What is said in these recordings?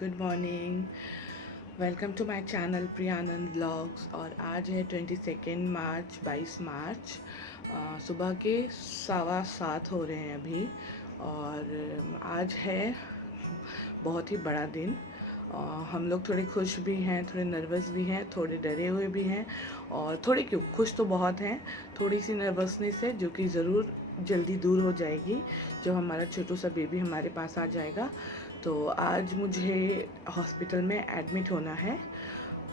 Good morning. Welcome to my channel Priyanand blogs. और आज है 22 मार्च 22 मार्च। सुबह के 7:15 हो रहे हैं अभी। और आज है बहुत ही बड़ा दिन। हम लोग थोड़े खुश भी हैं, थोड़े नर्वस भी हैं, थोड़े डरे हुए भी हैं। और थोड़े क्यों, खुश तो बहुत हैं। थोड़ी सी नर्वसनेस है जो कि ज़रूर जल्दी दूर हो जाएगी जब हमारा छोटू सा बेबी हमारे पास आ जाएगा। तो आज मुझे हॉस्पिटल में एडमिट होना है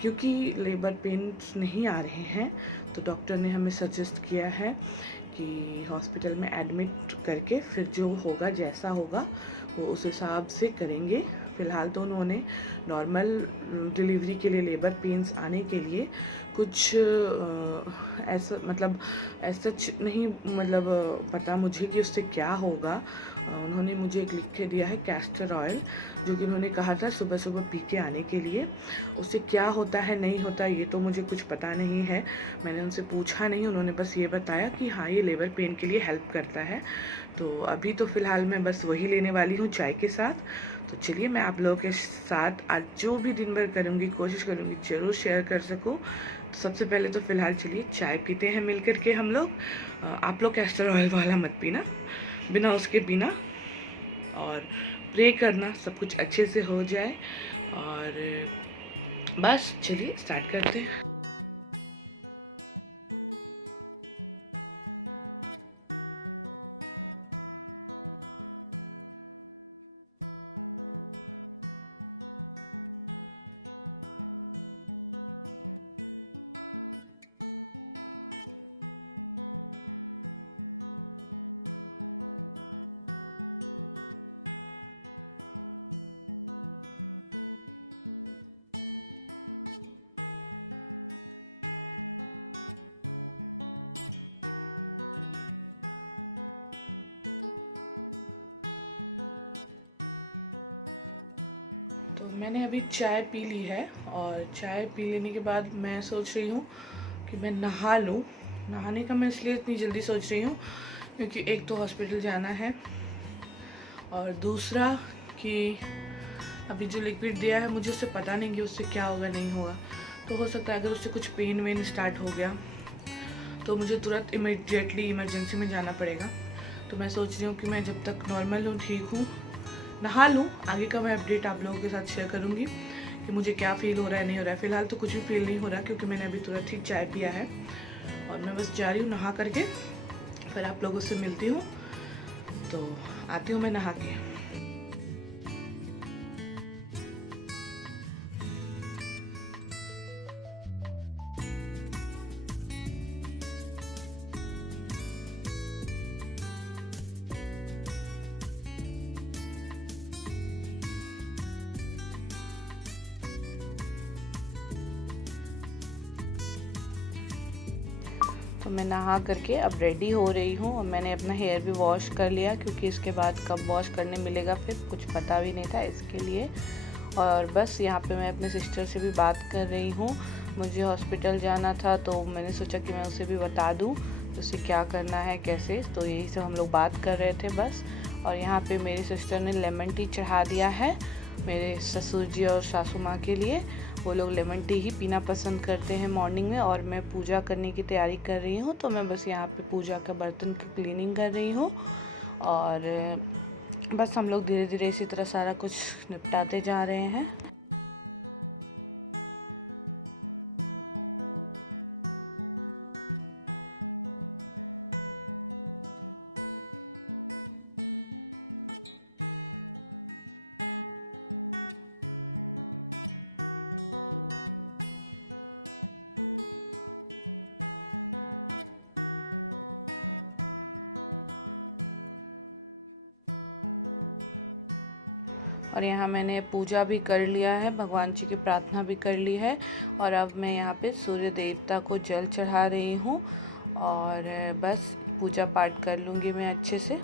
क्योंकि लेबर पेन्स नहीं आ रहे हैं। तो डॉक्टर ने हमें सजेस्ट किया है कि हॉस्पिटल में एडमिट करके फिर जो होगा, जैसा होगा वो उस हिसाब से करेंगे। फ़िलहाल तो उन्होंने नॉर्मल डिलीवरी के लिए, लेबर पेन्स आने के लिए कुछ ऐसा नहीं पता मुझे कि उससे क्या होगा। उन्होंने मुझे एक लिख के दिया है कैस्टर ऑयल, जो कि उन्होंने कहा था सुबह सुबह पी के आने के लिए। उससे क्या होता है नहीं होता ये तो मुझे कुछ पता नहीं है, मैंने उनसे पूछा नहीं। उन्होंने बस ये बताया कि हाँ, ये लेबर पेन के लिए हेल्प करता है। तो अभी तो फ़िलहाल मैं बस वही लेने वाली हूँ चाय के साथ। तो चलिए, मैं आप लोगों के साथ आज जो भी दिन भर करूँगी, कोशिश करूँगी ज़रूर शेयर कर सकूँ। तो सबसे पहले तो फ़िलहाल चलिए चाय पीते हैं मिल कर के हम लोग। आप लोग कैस्टर ऑयल वाला मत पीना, बिना उसके पीना। और प्रे करना सब कुछ अच्छे से हो जाए। और बस चलिए स्टार्ट करते हैं। मैंने अभी चाय पी ली है और चाय पी लेने के बाद मैं सोच रही हूँ कि मैं नहा लूँ। नहाने का मैं इसलिए इतनी जल्दी सोच रही हूँ क्योंकि एक तो हॉस्पिटल जाना है और दूसरा कि अभी जो लिक्विड दिया है मुझे उससे पता नहीं कि उससे क्या होगा नहीं होगा। तो हो सकता है अगर उससे कुछ पेन वेन स्टार्ट हो गया तो मुझे तुरंत इमीडिएटली इमरजेंसी में जाना पड़ेगा। तो मैं सोच रही हूँ कि मैं जब तक नॉर्मल हूँ, ठीक हूँ, नहा लूँ। आगे का मैं अपडेट आप लोगों के साथ शेयर करूँगी कि मुझे क्या फ़ील हो रहा है, नहीं हो रहा है। फ़िलहाल तो कुछ भी फील नहीं हो रहा क्योंकि मैंने अभी तुरंत ही चाय पिया है और मैं बस जा रही हूँ नहा करके, फिर आप लोगों से मिलती हूँ। तो आती हूँ मैं नहा के। तो मैं नहा करके अब रेडी हो रही हूँ और मैंने अपना हेयर भी वॉश कर लिया क्योंकि इसके बाद कब वॉश करने मिलेगा फिर कुछ पता भी नहीं था इसके लिए। और बस यहाँ पे मैं अपने सिस्टर से भी बात कर रही हूँ। मुझे हॉस्पिटल जाना था तो मैंने सोचा कि मैं उसे भी बता दूँ उसे क्या करना है, कैसे। तो यही सब हम लोग बात कर रहे थे बस। और यहाँ पे मेरी सिस्टर ने लेमन टी चढ़ा दिया है मेरे ससुर जी और सासू माँ के लिए। वो लोग लेमन टी ही पीना पसंद करते हैं मॉर्निंग में। और मैं पूजा करने की तैयारी कर रही हूँ, तो मैं बस यहाँ पे पूजा का बर्तन की क्लीनिंग कर रही हूँ। और बस हम लोग धीरे धीरे इसी तरह सारा कुछ निपटाते जा रहे हैं। और यहाँ मैंने पूजा भी कर लिया है, भगवान जी की प्रार्थना भी कर ली है। और अब मैं यहाँ पे सूर्य देवता को जल चढ़ा रही हूँ और बस पूजा पाठ कर लूँगी मैं अच्छे से।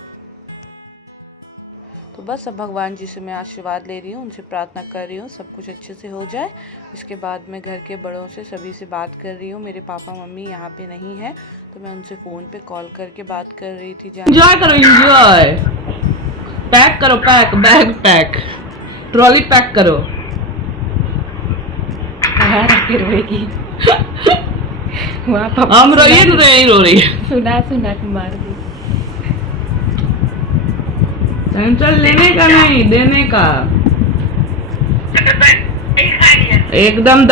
तो बस अब भगवान जी से मैं आशीर्वाद ले रही हूँ, उनसे प्रार्थना कर रही हूँ सब कुछ अच्छे से हो जाए। इसके बाद मैं घर के बड़ों से सभी से बात कर रही हूँ। मेरे पापा मम्मी यहाँ पे नहीं है तो मैं उनसे फ़ोन पे कॉल करके बात कर रही थी। एंजॉय करो, एंजॉय। पैक करो, pack, bag pack. Trolley pack करो। हम रोइए तो यही रो रही है। सुना सुना तुम्हारी टेंशन लेने का नहीं, देने का एकदम।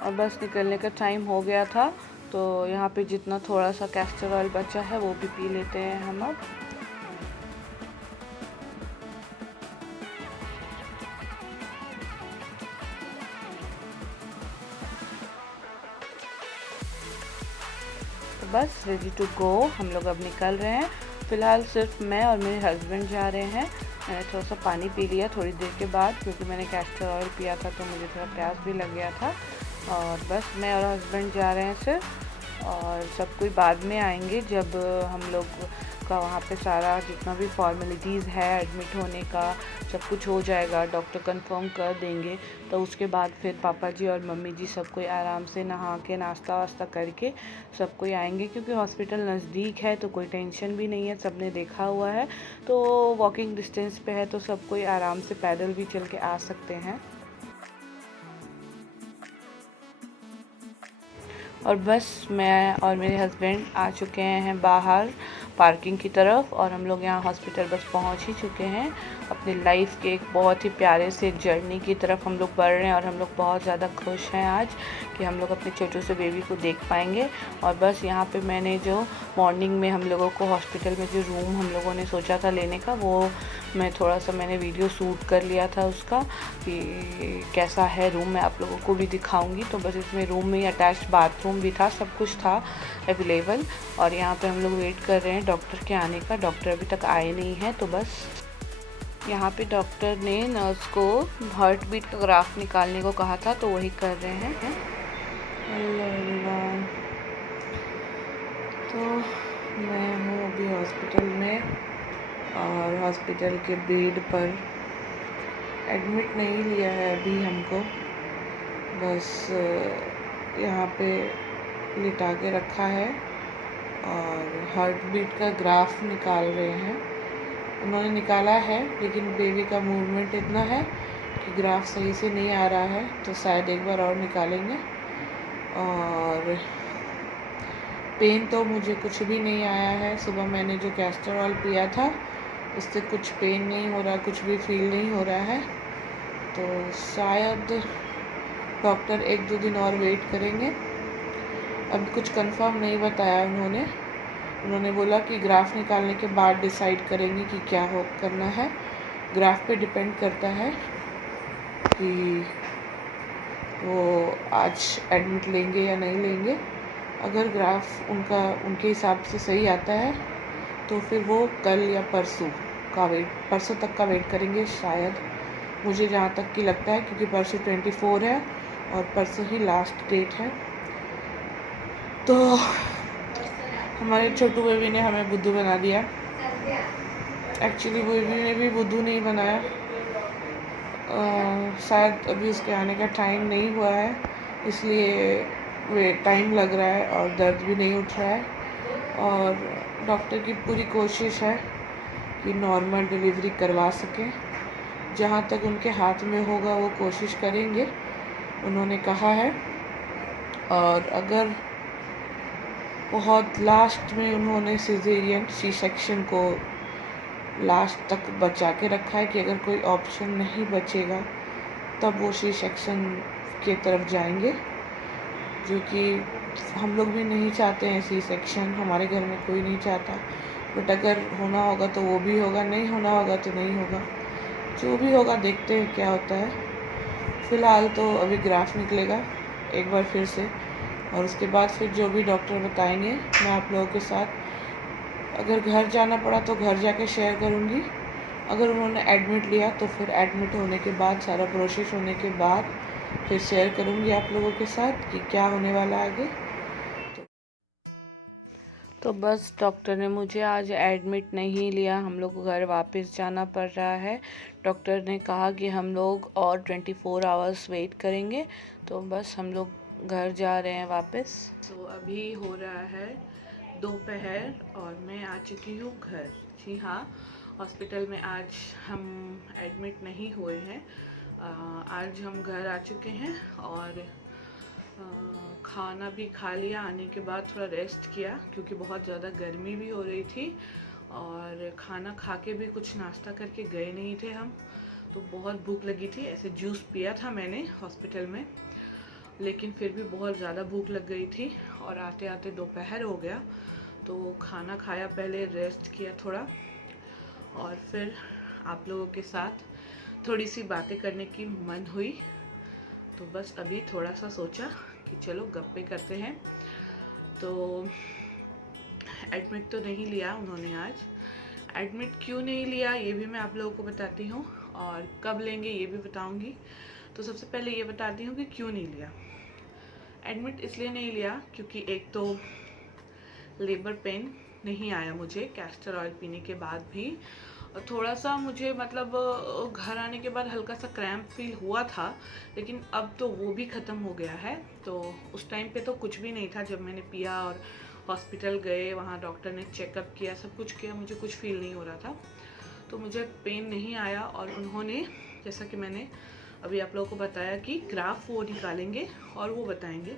और बस निकलने का टाइम हो गया था, तो यहाँ पे जितना थोड़ा सा कैस्टर ऑयल बचा है वो भी पी लेते हैं हम अब। तो बस रेडी टू गो, हम लोग अब निकल रहे हैं। फ़िलहाल सिर्फ मैं और मेरे हस्बैंड जा रहे हैं। मैंने थोड़ा सा पानी पी लिया थोड़ी देर के बाद, क्योंकि मैंने कैस्टर ऑयल पिया था तो मुझे थोड़ा प्यास भी लग गया था। और बस मैं और हस्बैंड जा रहे हैं सिर्फ, और सब कोई बाद में आएंगे जब हम लोग का वहाँ पे सारा जितना भी फॉर्मेलिटीज़ है एडमिट होने का सब कुछ हो जाएगा, डॉक्टर कंफर्म कर देंगे। तो उसके बाद फिर पापा जी और मम्मी जी सब कोई आराम से नहा के नाश्ता वास्ता करके सब कोई आएंगे, क्योंकि हॉस्पिटल नज़दीक है तो कोई टेंशन भी नहीं है, सबने देखा हुआ है। तो वॉकिंग डिस्टेंस पे है तो सब कोई आराम से पैदल भी चल के आ सकते हैं। और बस मैं और मेरे हस्बैंड आ चुके हैं बाहर पार्किंग की तरफ, और हम लोग यहाँ हॉस्पिटल बस पहुँच ही चुके हैं। अपनी लाइफ के एक बहुत ही प्यारे से जर्नी की तरफ हम लोग बढ़ रहे हैं, और हम लोग बहुत ज़्यादा खुश हैं आज कि हम लोग अपने छोटे से बेबी को देख पाएंगे। और बस यहाँ पे मैंने जो मॉर्निंग में हम लोगों को हॉस्पिटल में जो रूम हम लोगों ने सोचा था लेने का, वो मैं थोड़ा सा मैंने वीडियो शूट कर लिया था उसका कि कैसा है रूम, मैं आप लोगों को भी दिखाऊंगी। तो बस इसमें रूम में ही अटैच्ड बाथरूम भी था, सब कुछ था अवेलेबल। और यहाँ पे हम लोग वेट कर रहे हैं डॉक्टर के आने का। डॉक्टर अभी तक आए नहीं हैं, तो बस यहाँ पे डॉक्टर ने नर्स को हार्ट बीट का ग्राफ निकालने को कहा था, तो वही कर रहे हैं। हेलो एवरीवन, तो मैं हूँ अभी हॉस्पिटल में, और हॉस्पिटल के बेड पर एडमिट नहीं लिया है अभी हमको, बस यहाँ पे लिटा के रखा है और हार्ट बीट का ग्राफ निकाल रहे हैं। उन्होंने निकाला है, लेकिन बेबी का मूवमेंट इतना है कि ग्राफ सही से नहीं आ रहा है, तो शायद एक बार और निकालेंगे। और पेन तो मुझे कुछ भी नहीं आया है। सुबह मैंने जो कैस्टर ऑयल पिया था उससे कुछ पेन नहीं हो रहा, कुछ भी फील नहीं हो रहा है। तो शायद डॉक्टर 1-2 दिन और वेट करेंगे। अभी कुछ कंफर्म नहीं बताया उन्होंने बोला कि ग्राफ निकालने के बाद डिसाइड करेंगे कि क्या हो करना है। ग्राफ पे डिपेंड करता है कि वो आज एडमिट लेंगे या नहीं लेंगे। अगर ग्राफ उनके हिसाब से सही आता है तो फिर वो कल या परसों तक का वेट करेंगे शायद, मुझे जहाँ तक कि लगता है, क्योंकि परसों 24 है और परसों ही लास्ट डेट है। तो हमारे छोटू बेबी ने हमें बुद्धू बना दिया। एक्चुअली बेबी ने भी बुद्धू नहीं बनाया, शायद अभी उसके आने का टाइम नहीं हुआ है, इसलिए वे टाइम लग रहा है और दर्द भी नहीं उठ रहा है। और डॉक्टर की पूरी कोशिश है कि नॉर्मल डिलीवरी करवा सकें, जहाँ तक उनके हाथ में होगा वो कोशिश करेंगे, उन्होंने कहा है। और अगर बहुत लास्ट में उन्होंने सिजेरियन सी सेक्शन को लास्ट तक बचा के रखा है कि अगर कोई ऑप्शन नहीं बचेगा तब वो सी सेक्शन के तरफ जाएंगे, जो कि हम लोग भी नहीं चाहते हैं। सी सेक्शन हमारे घर में कोई नहीं चाहता, बट अगर होना होगा तो वो भी होगा, नहीं होना होगा तो नहीं होगा। जो भी होगा देखते हैं क्या होता है। फ़िलहाल तो अभी ग्राफ निकलेगा एक बार फिर से, और उसके बाद फिर जो भी डॉक्टर बताएंगे मैं आप लोगों के साथ, अगर घर जाना पड़ा तो घर जाके शेयर करूँगी। अगर उन्होंने एडमिट लिया तो फिर एडमिट होने के बाद, सारा प्रोसेस होने के बाद फिर शेयर करूँगी आप लोगों के साथ कि क्या होने वाला है आगे। तो बस डॉक्टर ने मुझे आज एडमिट नहीं लिया, हम लोग को घर वापस जाना पड़ रहा है। डॉक्टर ने कहा कि हम लोग और 24 आवर्स वेट करेंगे, तो बस हम लोग घर जा रहे हैं वापस। तो अभी हो रहा है दोपहर और मैं आ चुकी हूँ घर। जी हाँ, हॉस्पिटल में आज हम एडमिट नहीं हुए हैं। आज हम घर आ चुके हैं और खाना भी खा लिया। आने के बाद थोड़ा रेस्ट किया क्योंकि बहुत ज़्यादा गर्मी भी हो रही थी और खाना खा के भी कुछ नाश्ता करके गए नहीं थे हम, तो बहुत भूख लगी थी। ऐसे जूस पिया था मैंने हॉस्पिटल में, लेकिन फिर भी बहुत ज़्यादा भूख लग गई थी और आते आते दोपहर हो गया। तो खाना खाया, पहले रेस्ट किया थोड़ा और फिर आप लोगों के साथ थोड़ी सी बातें करने की मन हुई। तो बस अभी थोड़ा सा सोचा कि चलो गप्पे करते हैं। तो एडमिट तो नहीं लिया उन्होंने आज। एडमिट क्यों नहीं लिया ये भी मैं आप लोगों को बताती हूँ और कब लेंगे ये भी बताऊँगी। तो सबसे पहले ये बताती हूँ कि क्यों नहीं लिया। एडमिट इसलिए नहीं लिया क्योंकि एक तो लेबर पेन नहीं आया मुझे कैस्टर ऑयल पीने के बाद भी, और थोड़ा सा मुझे मतलब घर आने के बाद हल्का सा क्रैम्प फील हुआ था, लेकिन अब तो वो भी ख़त्म हो गया है। तो उस टाइम पे तो कुछ भी नहीं था जब मैंने पिया और हॉस्पिटल गए, वहाँ डॉक्टर ने चेकअप किया, सब कुछ किया, मुझे कुछ फील नहीं हो रहा था। तो मुझे पेन नहीं आया और उन्होंने, जैसा कि मैंने अभी आप लोगों को बताया, कि ग्राफ वो निकालेंगे और वो बताएंगे।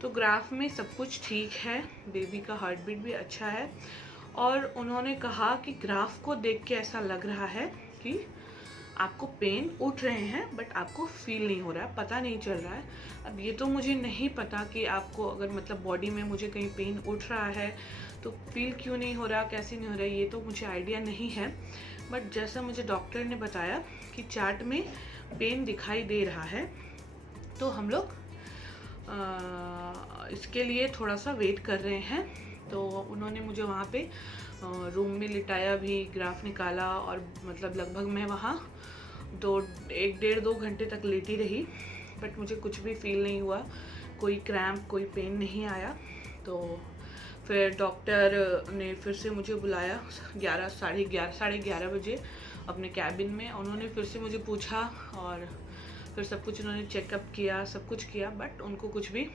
तो ग्राफ में सब कुछ ठीक है, बेबी का हार्ट बीट भी अच्छा है और उन्होंने कहा कि ग्राफ को देख के ऐसा लग रहा है कि आपको पेन उठ रहे हैं बट आपको फील नहीं हो रहा है, पता नहीं चल रहा है। अब ये तो मुझे नहीं पता कि आपको अगर मतलब बॉडी में मुझे कहीं पेन उठ रहा है तो फील क्यों नहीं हो रहा, कैसे नहीं हो रहा है, ये तो मुझे आइडिया नहीं है। बट जैसा मुझे डॉक्टर ने बताया कि चार्ट में पेन दिखाई दे रहा है, तो हम लोग इसके लिए थोड़ा सा वेट कर रहे हैं। तो उन्होंने मुझे वहाँ पे रूम में लिटाया भी, ग्राफ निकाला और मतलब लगभग मैं वहाँ 1-1.5-2 घंटे तक लेटी रही, बट मुझे कुछ भी फील नहीं हुआ, कोई क्रैम्प, कोई पेन नहीं आया। तो फिर डॉक्टर ने फिर से मुझे बुलाया 11-11:30 बजे अपने कैबिन में। उन्होंने फिर से मुझे पूछा और फिर सब कुछ उन्होंने चेकअप किया, सब कुछ किया, बट उनको कुछ भी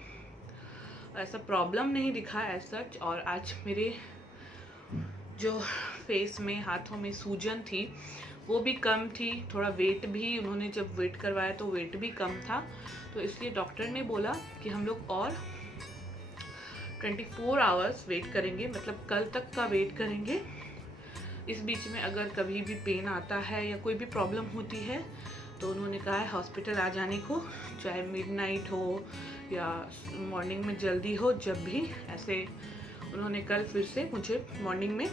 ऐसा प्रॉब्लम नहीं दिखा एज सच। और आज मेरे जो फेस में, हाथों में सूजन थी वो भी कम थी, थोड़ा वेट भी, उन्होंने जब वेट करवाया तो वेट भी कम था। तो इसलिए डॉक्टर ने बोला कि हम लोग और 24 आवर्स वेट करेंगे, मतलब कल तक का वेट करेंगे। इस बीच में अगर कभी भी पेन आता है या कोई भी प्रॉब्लम होती है तो उन्होंने कहा है हॉस्पिटल आ जाने को, चाहे मिडनाइट हो या मॉर्निंग में जल्दी हो, जब भी। ऐसे उन्होंने कल फिर से मुझे मॉर्निंग में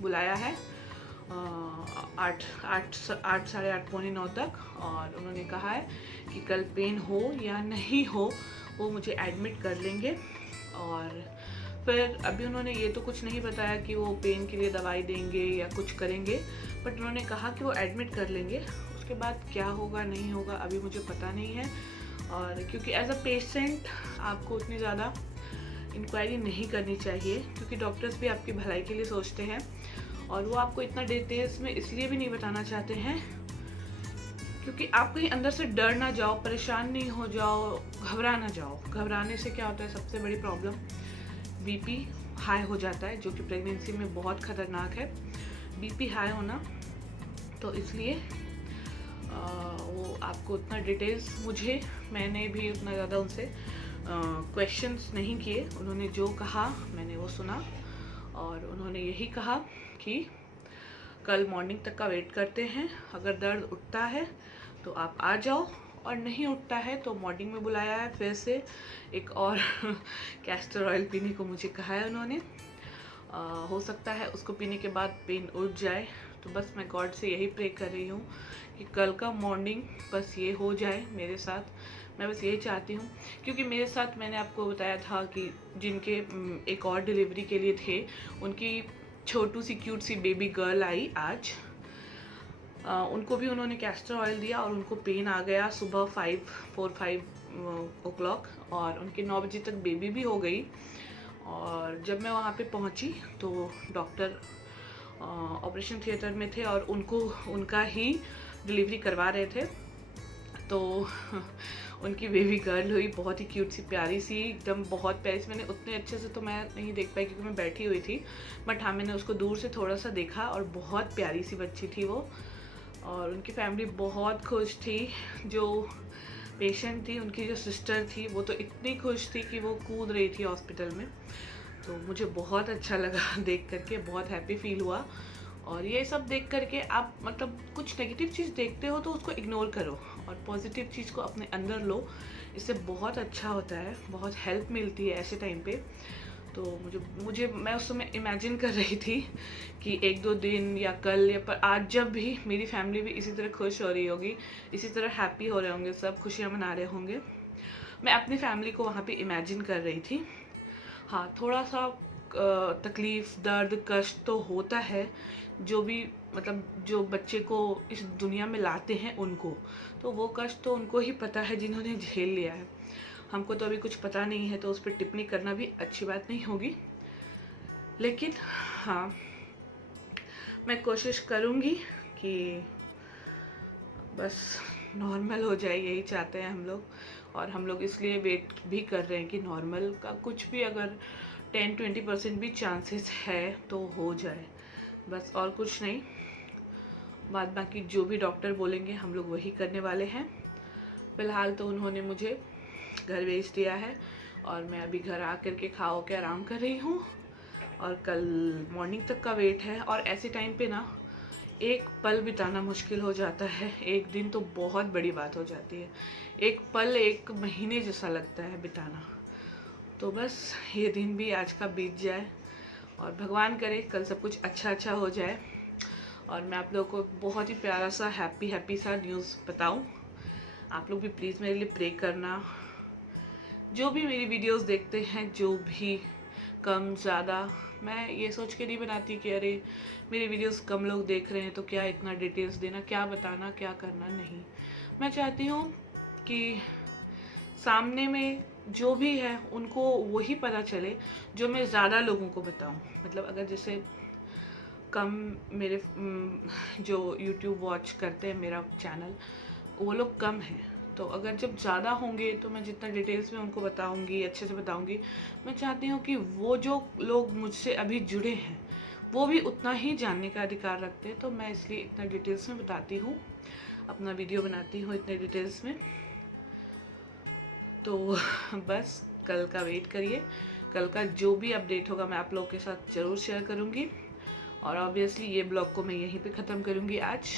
बुलाया है 8, 8, 8:30, 8:45 तक, और उन्होंने कहा है कि कल पेन हो या नहीं हो वो मुझे एडमिट कर लेंगे। और फिर अभी उन्होंने ये तो कुछ नहीं बताया कि वो पेन के लिए दवाई देंगे या कुछ करेंगे, बट उन्होंने कहा कि वो एडमिट कर लेंगे। उसके बाद क्या होगा नहीं होगा अभी मुझे पता नहीं है। और क्योंकि एज अ पेशेंट आपको उतनी ज़्यादा इंक्वायरी नहीं करनी चाहिए, क्योंकि डॉक्टर्स भी आपकी भलाई के लिए सोचते हैं और वो आपको इतना डिटेल्स में इसलिए भी नहीं बताना चाहते हैं क्योंकि आप कहीं अंदर से डर ना जाओ, परेशान नहीं हो जाओ, घबरा ना जाओ। घबराने से क्या होता है, सबसे बड़ी प्रॉब्लम बीपी हाई हो जाता है, जो कि प्रेगनेंसी में बहुत ख़तरनाक है, बीपी हाई होना। तो इसलिए वो आपको उतना डिटेल्स, मैंने भी उतना ज़्यादा उनसे क्वेश्चंस नहीं किए। उन्होंने जो कहा मैंने वो सुना और उन्होंने यही कहा कि कल मॉर्निंग तक का वेट करते हैं, अगर दर्द उठता है तो आप आ जाओ और नहीं उठता है तो मॉर्निंग में बुलाया है फिर से एक और कैस्टर ऑयल पीने को मुझे कहा है उन्होंने। हो सकता है उसको पीने के बाद पेन उठ जाए। तो बस मैं गॉड से यही प्रे कर रही हूँ कि कल का मॉर्निंग बस ये हो जाए मेरे साथ। मैं बस यही चाहती हूँ, क्योंकि मेरे साथ मैंने आपको बताया था कि जिनके एक और डिलीवरी के लिए थे, उनकी छोटू सी क्यूट सी बेबी गर्ल आई आज। उनको भी उन्होंने कैस्टर ऑयल दिया और उनको पेन आ गया सुबह 4-5 o'clock, और उनके 9 बजे तक बेबी भी हो गई। और जब मैं वहाँ पे पहुँची तो डॉक्टर ऑपरेशन थिएटर में थे और उनका ही डिलीवरी करवा रहे थे। तो उनकी बेबी गर्ल हुई, बहुत ही क्यूट सी प्यारी सी, एकदम बहुत प्यारी सी। मैंने उतने अच्छे से तो मैं नहीं देख पाई क्योंकि मैं बैठी हुई थी, बट हाँ मैंने उसको दूर से थोड़ा सा देखा और बहुत प्यारी सी बच्ची थी वो। और उनकी फैमिली बहुत खुश थी। जो पेशेंट थी, उनकी जो सिस्टर थी, वो तो इतनी खुश थी कि वो कूद रही थी हॉस्पिटल में। तो मुझे बहुत अच्छा लगा देख करके, बहुत हैप्पी फील हुआ। और ये सब देख करके आप मतलब कुछ नेगेटिव चीज़ देखते हो तो उसको इग्नोर करो और पॉजिटिव चीज़ को अपने अंदर लो। इससे बहुत अच्छा होता है, बहुत हेल्प मिलती है ऐसे टाइम पे। तो मुझे मैं उस समय इमेजिन कर रही थी कि 1-2 दिन या कल या पर आज जब भी मेरी फैमिली भी इसी तरह खुश हो रही होगी, इसी तरह हैप्पी हो रहे होंगे, सब खुशियाँ मना रहे होंगे, मैं अपनी फैमिली को वहाँ पे इमेजिन कर रही थी। हाँ, थोड़ा सा तकलीफ़, दर्द, कष्ट तो होता है, जो भी मतलब जो बच्चे को इस दुनिया में लाते हैं उनको, तो वो कष्ट तो उनको ही पता है जिन्होंने झेल लिया है। हमको तो अभी कुछ पता नहीं है, तो उस पर टिप्पणी करना भी अच्छी बात नहीं होगी। लेकिन हाँ, मैं कोशिश करूँगी कि बस नॉर्मल हो जाए, यही चाहते हैं हम लोग। और हम लोग इसलिए वेट भी कर रहे हैं कि नॉर्मल का कुछ भी अगर 10-20% भी चांसेस है तो हो जाए, बस और कुछ नहीं। बाद बाकी जो भी डॉक्टर बोलेंगे हम लोग वही करने वाले हैं। फिलहाल तो उन्होंने मुझे घर भेज दिया है और मैं अभी घर आ करके खाओ के आराम कर रही हूँ। और कल मॉर्निंग तक का वेट है। और ऐसे टाइम पे ना एक पल बिताना मुश्किल हो जाता है, एक दिन तो बहुत बड़ी बात हो जाती है, एक पल 1 महीने जैसा लगता है बिताना। तो बस ये दिन भी आज का बीत जाए और भगवान करे कल सब कुछ अच्छा हो जाए और मैं आप लोगों को बहुत ही प्यारा सा हैप्पी सा न्यूज़ बताऊं। आप लोग भी प्लीज़ मेरे लिए प्रे करना। जो भी मेरी वीडियोस देखते हैं, जो भी कम ज़्यादा, मैं ये सोच के नहीं बनाती कि अरे मेरी वीडियोस कम लोग देख रहे हैं तो क्या इतना डिटेल्स देना, क्या बताना, क्या करना, नहीं। मैं चाहती हूँ कि सामने में जो भी है उनको वही पता चले जो मैं ज़्यादा लोगों को बताऊँ। मतलब अगर जैसे कम मेरे जो YouTube वॉच करते हैं मेरा चैनल, वो लोग कम हैं, तो अगर जब ज़्यादा होंगे तो मैं जितना डिटेल्स में उनको बताऊंगी, अच्छे से बताऊंगी। मैं चाहती हूँ कि वो जो लोग मुझसे अभी जुड़े हैं वो भी उतना ही जानने का अधिकार रखते हैं, तो मैं इसलिए इतना डिटेल्स में बताती हूँ, अपना वीडियो बनाती हूँ इतने डिटेल्स में। तो बस कल का वेट करिए, कल का जो भी अपडेट होगा मैं आप लोग के साथ ज़रूर शेयर करूँगी। और ऑब्वियसली ये ब्लॉग को मैं यहीं पे ख़त्म करूँगी आज।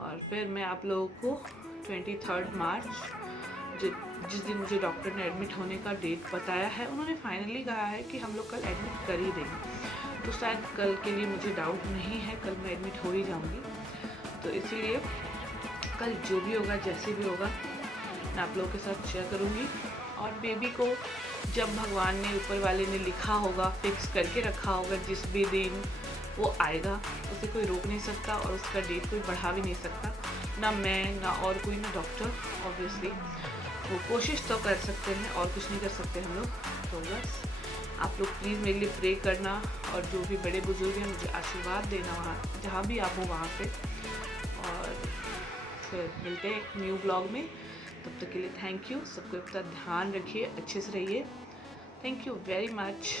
और फिर मैं आप लोगों को 23 मार्च जिस दिन मुझे डॉक्टर ने एडमिट होने का डेट बताया है, उन्होंने फाइनली कहा है कि हम लोग कल एडमिट कर ही देंगे। तो शायद कल के लिए मुझे डाउट नहीं है, कल मैं एडमिट हो ही जाऊँगी। तो इसीलिए कल जो भी होगा, जैसे भी होगा, मैं आप लोगों के साथ शेयर करूँगी। और बेबी को जब भगवान ने, ऊपर वाले ने लिखा होगा, फिक्स करके रखा होगा, जिस भी दिन वो आएगा उसे कोई रोक नहीं सकता और उसका डेट कोई बढ़ा भी नहीं सकता, ना मैं, ना और कोई, ना डॉक्टर। ऑब्वियसली वो कोशिश तो कर सकते हैं और कुछ नहीं कर सकते हम लोग। तो बस आप लोग प्लीज़ मेरे लिए प्रे करना और जो भी बड़े बुजुर्ग हैं मुझे आशीर्वाद देना, और जहाँ भी आप हो वहाँ पे। और फिर मिलते हैं एक न्यू ब्लॉग में, तब तक के लिए थैंक यू। सबको अपना ध्यान रखिए, अच्छे से रहिए। Thank you very much.